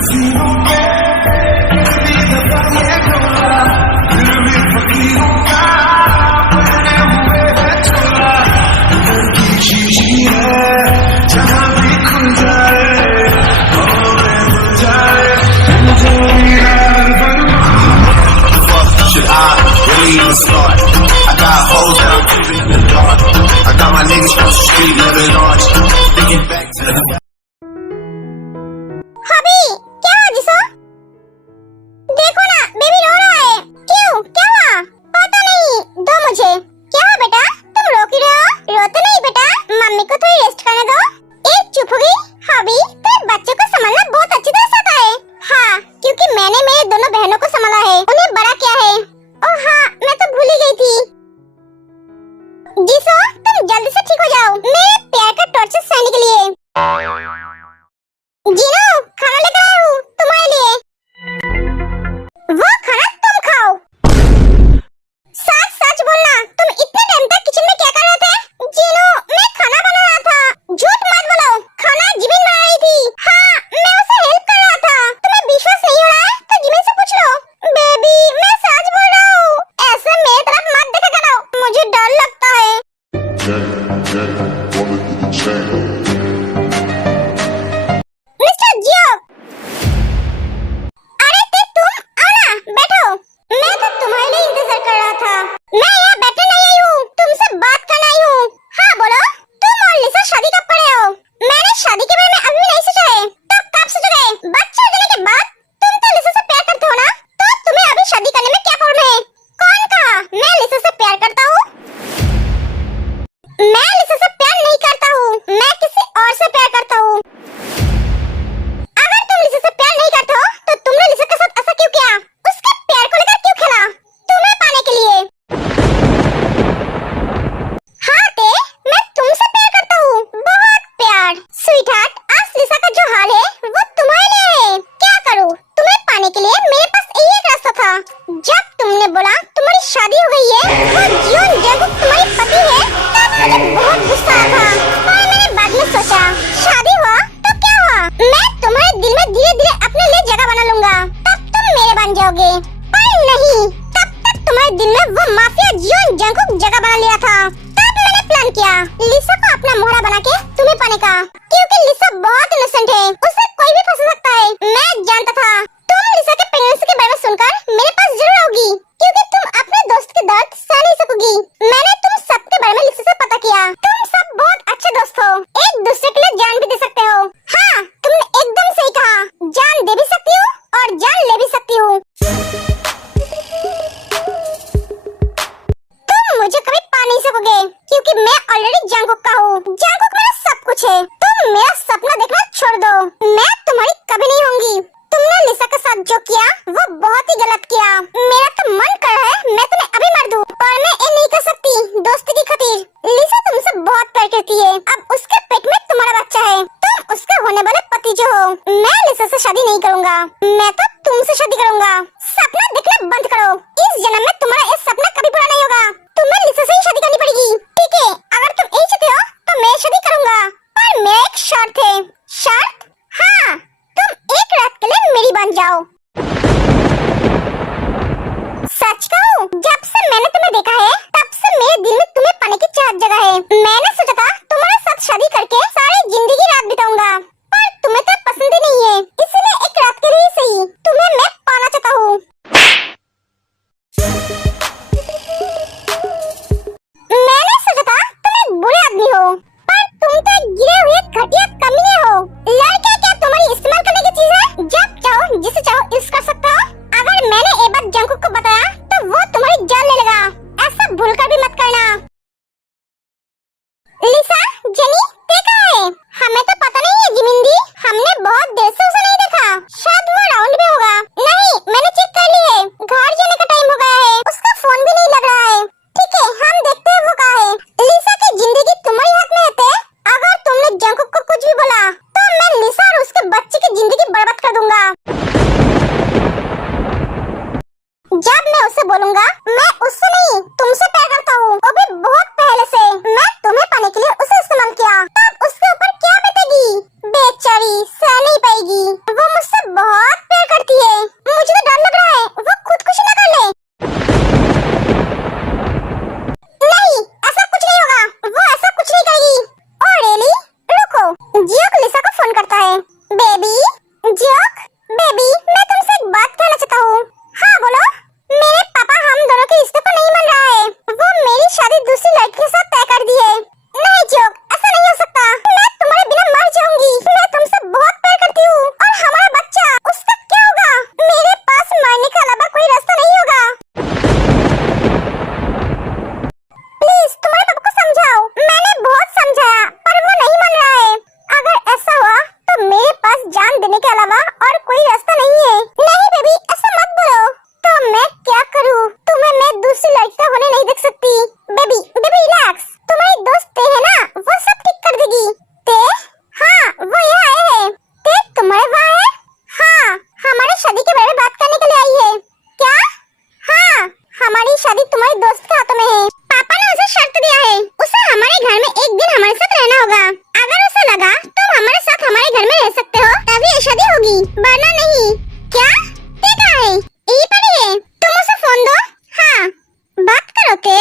Should I really even start? I got hoes that I'm keeping in the dark. I got my niggas from the street living large. Thinking back to the हबी क्या हुआ जिसो? देखो ना baby रो रहा है। क्यों क्या हुआ? पता नहीं दो मुझे। क्या हुआ बेटा तुम रो क्यों रहे हो? रोते नहीं बेटा, मम्मी को थोड़ी रेस्ट करने दो। एक चुप हो गई। हबी तेरे बच्चों को संभालना बहुत अच्छी तरह से आता है। हाँ क्योंकि मैंने मेरे दोनों बहनों को संभाला है, उन्हें बड़ा किया है। ओह हाँ मैं तो भूल ही गई थी। जिसो तुम जल्दी से ठीक हो जाओ मेरे प्यार का टॉर्चर सहने के लिए। जीनो खाना लेकर आया हूँ तुम्हारे लिए। वो खाना तुम खाओ। सच सच बोलना तुम इतने टाइम तक किचन में क्या कर रहे थे? जीनो मैं खाना बना रहा था। झूठ मत बोलो, खाना जिमिन बना रही थी। हाँ मैं उसे हेल्प कर रहा था। तुम्हें विश्वास नहीं हो रहा है तो जिमिन से पूछ लो। बेबी मैं सच बोल रहा हूँ, ऐसे मेरी तरफ मत देखा करो, मुझे डर लगता है। मिस्टर जियो, अरे तुम आओ ना, बैठो। मैं तो तुम्हारे लिए इंतजार कर रहा था। मैं यहाँ बैठने नहीं आई हूँ, तुमसे बात करने आई हूँ। हाँ बोलो, तुम और लिसा शादी कब करे हो? मैंने शादी के बारे में अभी नहीं सोचा है। तो कब सोचोगे? बच्चे होने के बाद? तुम तो लिसा से प्यार करते हो ना, तो तुम्हें अभी शादी करने में क्या प्रॉब्लम है? कौन कहा मैं लिसा से प्यार करता हूँ? मैं लिसा से प्यार नहीं करता हूँ, मैं किसी और से प्यार करता हूँ। अगर तुम लिसा से प्यार नहीं करते हो तो तुमने लिसा के साथ ऐसा क्यों किया? उसके प्यार को लेकर क्यों खेला? तुम्हें पाने के लिए। हाँ ते मैं तुमसे प्यार करता हूँ, बहुत प्यार। स्वीटहार्ट आज लिसा का जो हाल है वो तुम्हारे लिए है। क्या करूँ तुम्हें पाने के लिए? मेरे पास एक रास्ता था। जब तुमने बोला तुम्हारी शादी हो गई है, वो जियोन जंगकुक तुम्हारी पति है, तब मुझे बहुत गुस्सा आया था। पर मैंने बाद में सोचा शादी हुआ तो क्या हुआ, मैं तुम्हारे दिल में धीरे धीरे अपने लिए जगह बना लूंगा, तब तुम मेरे बन जाओगे। पर नहीं, तब तक तुम्हारे दिल में वो माफिया जियोन जंगकुक जगह बना लिया था। तब मैंने प्लान किया लिसा को अपना मोहरा बना के तुम्हें पाने का, क्योंकि लिसा बहुत इनोसेंट है, उसे कोई भी फंसा सकता है। मैं जानता था तुम लिसा के प्रेगनेंसी के बारे में सुनकर मेरे पास जरूर आओगी, क्योंकि तुम अपने दोस्त के दर्द सह नहीं सकोगी। मैंने तुम सबके बारे में लिसा से पता किया। तुम सब बहुत अच्छे दोस्त हो, एक दूसरे के लिए जान भी दे सकते हो। हाँ तुमने एकदम सही कहा, जान दे भी सकती हूँ और जान ले भी सकती हूँ। तुम मुझे कभी पा नहीं सकोगे, क्योंकि मैं ऑलरेडी जंगकुक का हूँ। जंगकुक मेरा सब कुछ है। तुम मेरा सपना देखना छोड़ दो, मैं तुम्हारी कभी नहीं होंगी। तुमने लिसा के साथ जो किया वो बहुत ही गलत किया। मेरा तो मन कर रहा है मैं तुम्हें अभी मार दूं, पर मैं ये नहीं कर सकती दोस्ती की खातिर। लिसा तुमसे बहुत प्यार करती है, अब उसके पेट में तुम्हारा बच्चा है, तुम उसके होने वाले पति जो हो। मैं लिसा से शादी नहीं करूंगा, मैं तो तुमसे शादी करूंगा। सपना देखना बंद करो, इस जन्म में तुम्हारा ये सपना कभी पूरा नहीं होगा। तुम्हें लिसा से ही शादी करनी पड़ेगी, ठीक है? अगर तुम यही चाहते हो तो मैं शादी करूंगा, पर मेरा एक शर्त है। शर्त? हाँ तुम एक रात के लिए मेरी बन जाओ। सच कहूँ जब से मैंने तुम्हें देखा है तब से मेरे दिल में तुम्हें पाने की चाहत जगा है। मैंने सोचा था होगा। अगर उसे लगा तुम हमारे साथ हमारे घर में रह सकते हो तभी ये शादी होगी, वरना नहीं। क्या ते कहाँ है? यही पड़ी है। तुम उसे फोन दो। हाँ बात करो ते।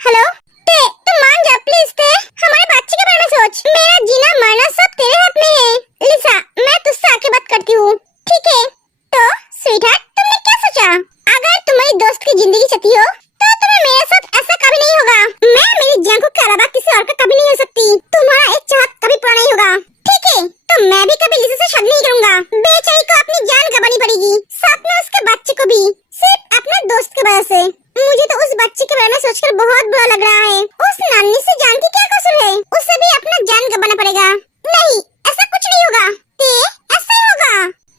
हेलो ते, तुम मान जा प्लीज ते। हमारे बच्चे के बारे में सोच। मेरा जीना मरना सब तेरे हाथ में है। लिसा मैं तुझसे आके बात करती हूँ, ठीक है? तो स्वीटहार्ट तुमने क्या सोचा? अगर तुम्हारी दोस्त की जिंदगी चाहती हो तो तुम्हें मेरे साथ ऐसा कभी नहीं होगा। मैं मेरी जांकू के अलावा किसी और का कभी नहीं हो सकती। तुम्हारा एक चाहत कभी पूरा नहीं होगा, ठीक है? तो मैं भी कभी लिसा से शादी नहीं करूंगा। बेचारी को अपनी जान गंवानी पड़ेगी, साथ में उसके बच्चे को भी, सिर्फ अपने दोस्त की वजह से। मुझे तो उस बच्चे के बारे में सोचकर बहुत बुरा लग रहा है। उस नानी से जान की क्या कसूर है? उसे भी अपना जान गंवाना पड़ेगा। नहीं ऐसा कुछ नहीं होगा ते, ऐसा ही होगा।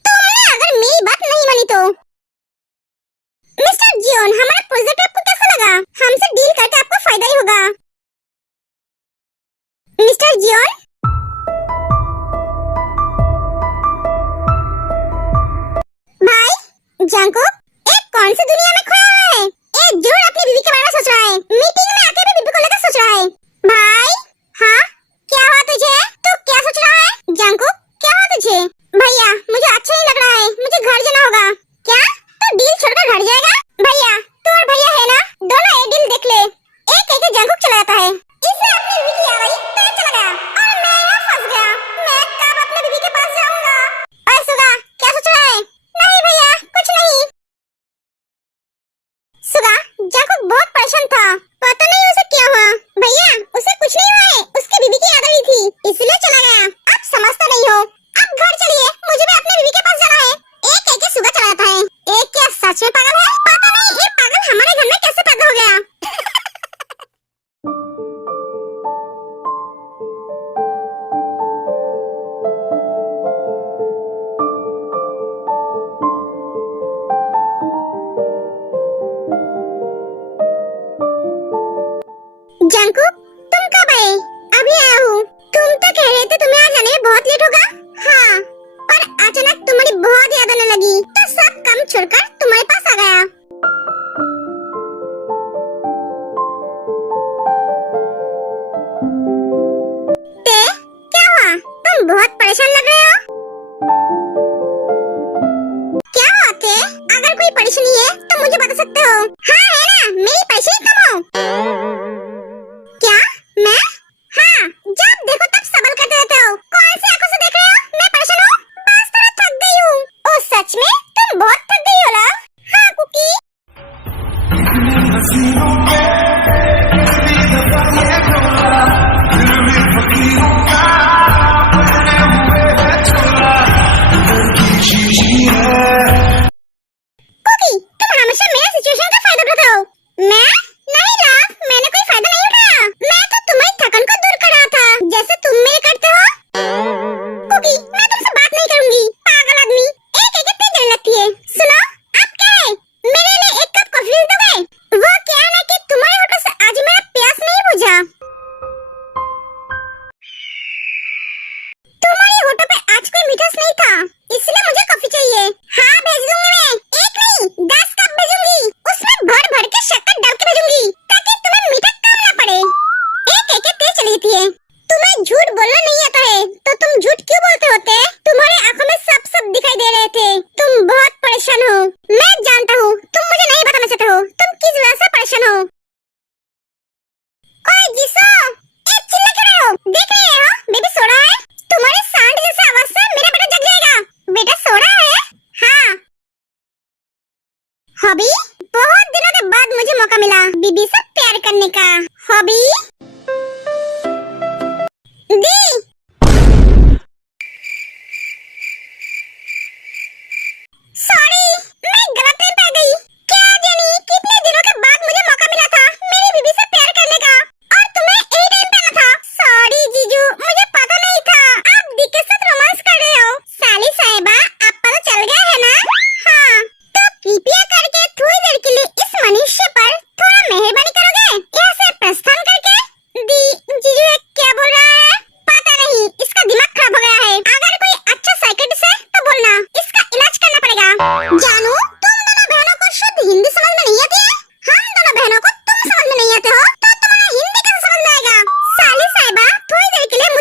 तुमने अगर मेरी बात नहीं मानी तो। मिस्टर जियोन, हमारा प्रोजेक्ट आपको कैसा लगा? हमसे डील करके आपको फायदा ही होगा। मिस्टर जियोन, भाई जांकुक एक कौन सी दुनिया में खोया हुआ है? एक जोड़ अपनी बीवी के बारे में सोच रहा है, मीटिंग में आके भी बीवी को लेकर सोच रहा है। भाई हाँ क्या हुआ तुझे? तू क्या सोच रहा है? जांकुक क्या हुआ तुझे? भैया मुझे अच्छा नहीं लग रहा है, मुझे घर जाना होगा। क्या तू डील छोड़कर घर जाएगा? भैया तू और भैया है ना, दोनों एक डील देख ले। एक एक जांकुक चला जाता है। इसे अपनी बीवी की आवाज़ पता चला गया और मैं यहाँ फंस गया। मैं कब अपने बीवी के पास जाऊंगा? ओए सुगा क्या सोच रहा है? नहीं भैया कुछ नहीं। सुगा जांकुक बहुत परेशान था, पता नहीं उसे क्या हुआ। भैया उसे कुछ नहीं हुआ है, उसकी बीवी की याद आई थी इसलिए चला गया। आप समझता नहीं हो। अब घर चलिए, मुझे भी अपने बीवी के पास जाना है। एक एक सुगा चला जाता है। एक क्या सच में पागल है? पता नहीं ये पागल हमारे घर में कैसे पैदा हो गया। जांकुक तुम कब आए? अभी आया हूँ। तुम तो कह रहे थे तुम्हें आज आने में बहुत लेट होगा। हाँ पर अचानक तुम्हारी बहुत याद आने लगी तो सब काम छोड़कर तुम्हारे पास आ गया। ते क्या हुआ? तुम बहुत परेशान लग रहे हो। क्या हुआ ते? अगर कोई परेशानी है तो मुझे बता सकते हो। हाँ है ना, मेरी परेशानी कम हो। क्या मैं? हाँ जब देखो तब सवाल करते रहते हो। कौन सी आंखों से देख रहे हो? मैं परेशान हूँ, बस थोड़ा थक गई हूँ। ओ सच में तुम बहुत थक गई हो ना? हाँ कुकी।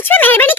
मुझ पे मेहरबानी